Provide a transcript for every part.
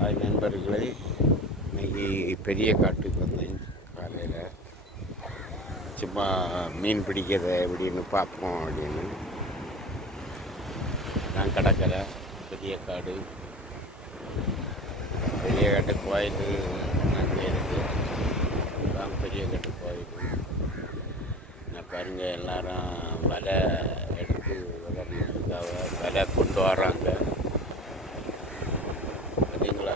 Hi நண்பர்களே, இன்னைக்கு பெரிய காட்டுக்கு வந்தேன். காலையில் சும்மா மீன் பிடிக்கிறத எப்படின்னு பார்ப்போம் அப்படின்னு. நான் கடற்கரை பெரிய காடு கோயில் அங்கே இருக்குது. அதுதான் பெரிய காட்டு கோயில். நான் பாருங்கள், எல்லாரும் வலை எடுத்து விளையாடுறதுக்காக வலை கொண்டு வர்றாங்க. பார்த்தீங்களா?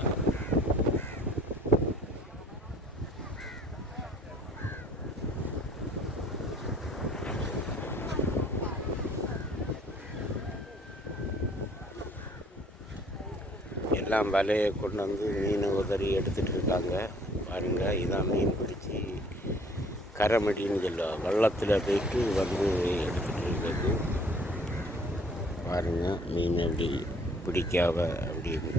எல்லாம் வலையை கொண்டு வந்து மீன் உதறி எடுத்துகிட்டு இருக்காங்க. பாருங்கள், இதான் மீன் பிடிச்சி கரைமடின்னு சொல்லுவாங்க. வெள்ளத்தில் போயிட்டு வந்து எடுத்துகிட்டு இருக்கிறது. பாருங்கள், மீன் அப்படி பிடிக்காம அப்படின்னு.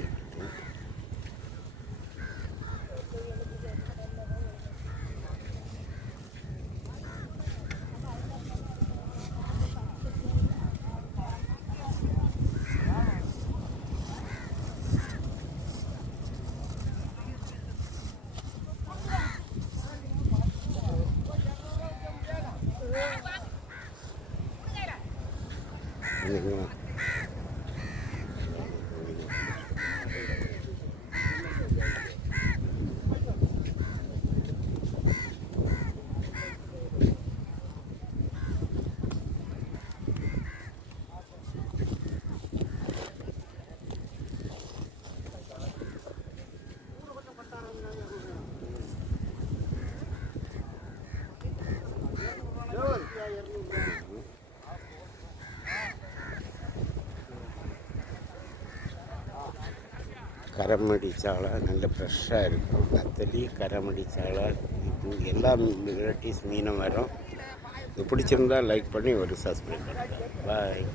கரைமடி சாலை நல்ல ஃப்ரெஷ்ஷாக இருக்கும். நத்தலி கரைமடி சாலை, இது எல்லா வெரைட்டிஸ் மீனும் வரும். இது பிடிச்சிருந்தா லைக் பண்ணி ஒரு சப்ஸ்கிரைப் பண்ணுங்கள். பாய்.